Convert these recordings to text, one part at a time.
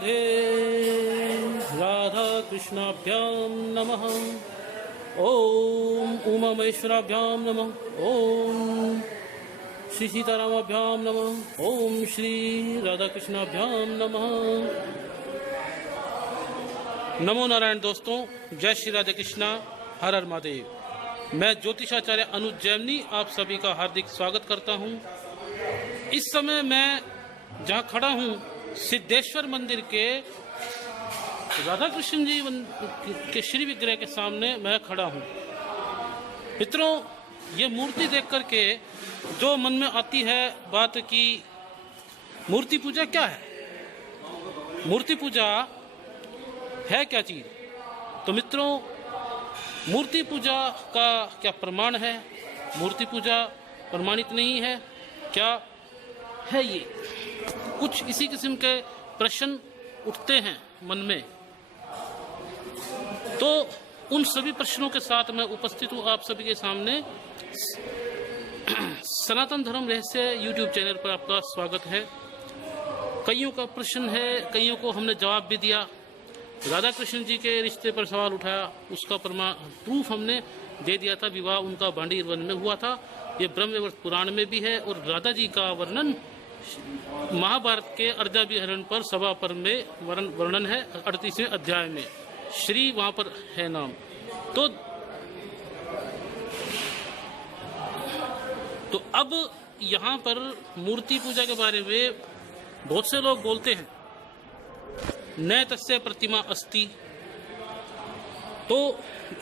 राधे राधा कृष्णाभ्यां नमः। ओम उमा महेश्वराभ्यां नमः। ओम श्री सीतारामाभ्यां नमः। ओम श्री राधा कृष्णाभ्यां नमः। नमो नारायण दोस्तों, जय श्री राधे कृष्णा, हर हर महादेव। मैं ज्योतिषाचार्य अनुज जैमिनी आप सभी का हार्दिक स्वागत करता हूं। इस समय मैं जहां खड़ा हूं, सिद्धेश्वर मंदिर के राधा कृष्ण जी के श्री विग्रह के सामने मैं खड़ा हूं। मित्रों, ये मूर्ति देख करके जो मन में आती है बात कि मूर्ति पूजा क्या है, मूर्ति पूजा है क्या चीज। तो मित्रों, मूर्ति पूजा का क्या प्रमाण है, मूर्ति पूजा प्रमाणित नहीं है, क्या है ये, कुछ इसी किस्म के प्रश्न उठते हैं मन में। तो उन सभी प्रश्नों के साथ मैं उपस्थित हूँ आप सभी के सामने। सनातन धर्म रहस्य यूट्यूब चैनल पर आपका स्वागत है। कईयों का प्रश्न है, कईयों को हमने जवाब भी दिया। राधा कृष्ण जी के रिश्ते पर सवाल उठाया, उसका प्रूफ हमने दे दिया था। विवाह उनका भांडीर वन में हुआ था, ये ब्रह्मवैवर्त पुराण में भी है। और राधा जी का वर्णन महाभारत के अर्जाभिहरण पर सभा पर्व में वर्णन है, 38वें अध्याय में। श्री वहां पर है नाम। तो अब यहाँ पर मूर्ति पूजा के बारे में बहुत से लोग बोलते हैं, न तस्य प्रतिमा अस्ति। तो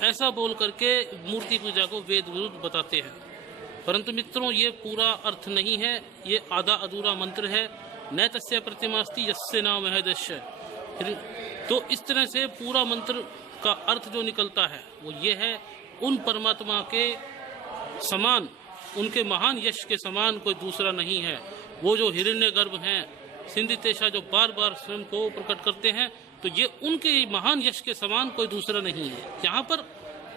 ऐसा बोल करके मूर्ति पूजा को वेद विरुद्ध बताते हैं। परंतु मित्रों, ये पूरा अर्थ नहीं है, ये आधा अधूरा मंत्र है। न तस्य प्रतिमा अस्ति यस्य नाम महदस्य। तो इस तरह से पूरा मंत्र का अर्थ जो निकलता है वो ये है, उन परमात्मा के समान, उनके महान यश के समान कोई दूसरा नहीं है। वो जो हिरण्यगर्भ हैं, सिंधितेशा, जो बार बार स्वयं को प्रकट करते हैं, तो ये उनके महान यश के समान कोई दूसरा नहीं है। यहाँ पर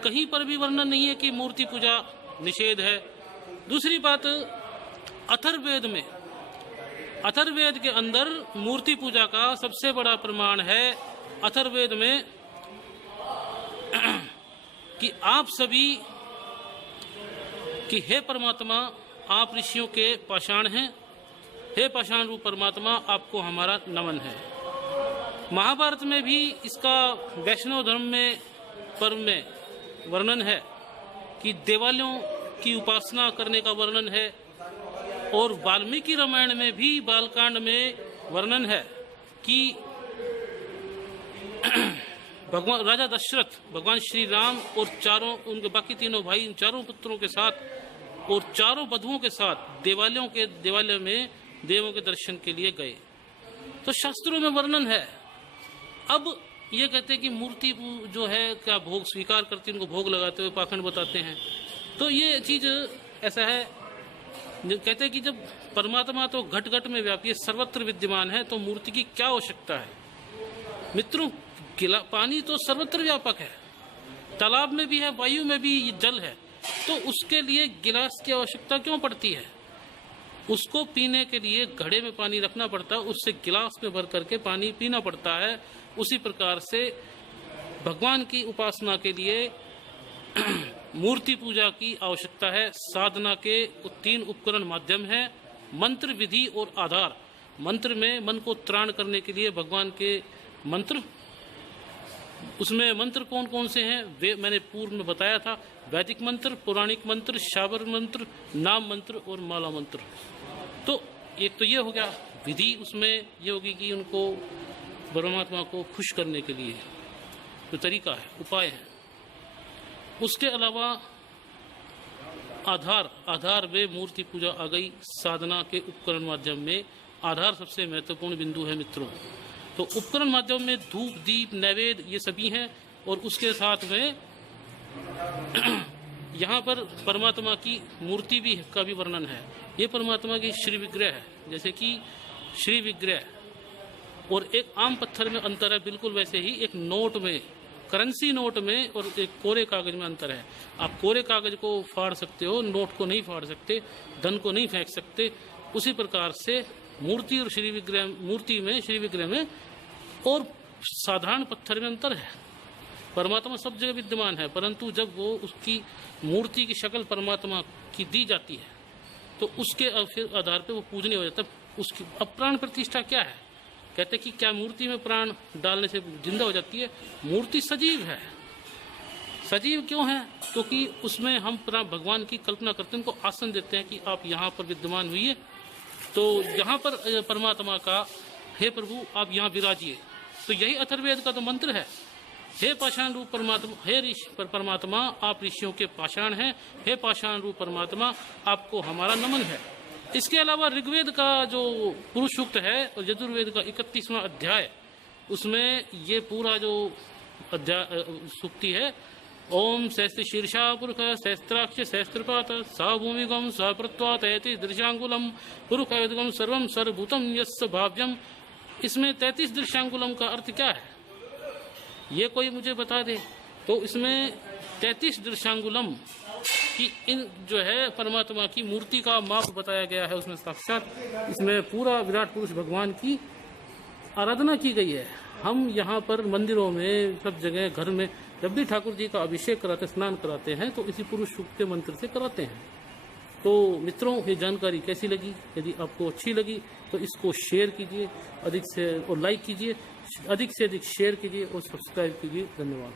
कहीं पर भी वर्णन नहीं है कि मूर्ति पूजा निषेध है। दूसरी बात, अथर्ववेद में, अथर्ववेद के अंदर मूर्ति पूजा का सबसे बड़ा प्रमाण है अथर्ववेद में कि आप सभी कि हे परमात्मा, आप ऋषियों के पाषाण हैं, हे पाषाण रूप परमात्मा, आपको हमारा नमन है। महाभारत में भी इसका वैष्णव धर्म में पर्व में वर्णन है कि देवालयों की उपासना करने का वर्णन है। और वाल्मीकि रामायण में भी बालकांड में वर्णन है कि भगवान राजा दशरथ, भगवान श्री राम और चारों उनके बाकी तीनों भाई, इन चारों पुत्रों के साथ और चारों बधुओं के साथ देवालय में देवों के दर्शन के लिए गए। तो शास्त्रों में वर्णन है। अब ये कहते हैं कि मूर्ति जो है क्या भोग स्वीकार करती है, उनको भोग लगाते हुए पाखंड बताते हैं। तो ये चीज ऐसा है, जो कहते हैं कि जब परमात्मा तो घट घट में व्यापी है, सर्वत्र विद्यमान है, तो मूर्ति की क्या आवश्यकता है। मित्रों, पानी तो सर्वत्र व्यापक है, तालाब में भी है, वायु में भी जल है, तो उसके लिए गिलास की आवश्यकता क्यों पड़ती है। उसको पीने के लिए घड़े में पानी रखना पड़ता है, उससे गिलास में भर करके पानी पीना पड़ता है। उसी प्रकार से भगवान की उपासना के लिए मूर्ति पूजा की आवश्यकता है। साधना के 3 उपकरण माध्यम है, मंत्र, विधि और आधार। मंत्र में मन को त्राण करने के लिए भगवान के मंत्र, उसमें मंत्र कौन कौन से हैं वे मैंने पूर्व में बताया था। वैदिक मंत्र, पौराणिक मंत्र, शाबर मंत्र, नाम मंत्र और माला मंत्र। तो एक तो ये हो गया विधि, उसमें ये होगी कि उनको परमात्मा को खुश करने के लिए जो तरीका है, उपाय है। उसके अलावा आधार वे मूर्ति पूजा आ गई। साधना के उपकरण माध्यम में आधार सबसे महत्वपूर्ण बिंदु है मित्रों। तो उपकरण माध्यम में धूप, दीप, नैवेद्य ये सभी हैं। और उसके साथ में यहाँ पर परमात्मा की मूर्ति भी का भी वर्णन है। ये परमात्मा की श्री विग्रह है, जैसे कि श्री विग्रह और एक आम पत्थर में अंतर है, बिल्कुल वैसे ही एक नोट में, करेंसी नोट में और एक कोरे कागज में अंतर है। आप कोरे कागज को फाड़ सकते हो, नोट को नहीं फाड़ सकते, धन को नहीं फेंक सकते। उसी प्रकार से मूर्ति और श्री विग्रह, मूर्ति में, श्री विग्रह में और साधारण पत्थर में अंतर है। परमात्मा सब जगह विद्यमान है, परंतु जब वो उसकी मूर्ति की शक्ल परमात्मा की दी जाती है तो उसके फिर आधार पे वो पूजनीय हो जाता है। उसकी अब प्राण प्रतिष्ठा क्या है? कहते हैं कि क्या मूर्ति में प्राण डालने से जिंदा हो जाती है? मूर्ति सजीव है। सजीव क्यों है? क्योंकि उसमें हम भगवान की कल्पना करते हैं, उनको आसन देते हैं कि आप यहाँ पर विद्यमान हुइए, तो यहाँ पर परमात्मा का हे प्रभु आप यहाँ विराजिए। तो यही अथर्ववेद का तो मंत्र है, हे पाषाण रूप परमात्मा, हे ऋषि परमात्मा आप ऋषियों के पाषाण हैं, हे पाषाण रूप परमात्मा आपको हमारा नमन है। इसके अलावा ऋग्वेद का जो पुरुष सूक्त है और यजुर्वेद का 31वां अध्याय, उसमें ये पूरा जो अध्याय सूक्ति है, ओम सहस्त्र शीर्षा पुरुष सहस्त्राक्ष सहस्त्रपात सा भूमिगम स प्रत्वात ऐति दृशांगुलम पुरुष युद्गम सर्वम सर्वभूतम यस्य भाव्यम। इसमें 33 दृशांगुलम का अर्थ क्या है ये कोई मुझे बता दे। तो इसमें 33 दृशांगुलम की इन जो है परमात्मा की मूर्ति का माप बताया गया है। उसमें साक्षात इसमें पूरा विराट पुरुष भगवान की आराधना की गई है। हम यहाँ पर मंदिरों में सब जगह घर में जब भी ठाकुर जी का अभिषेक कराते स्नान कराते हैं तो इसी पुरुष सूक्त के मंत्र से कराते हैं। तो मित्रों ये जानकारी कैसी लगी? यदि आपको अच्छी लगी तो इसको शेयर कीजिए अधिक से और लाइक कीजिए, अधिक से अधिक शेयर कीजिए और सब्सक्राइब कीजिए। धन्यवाद।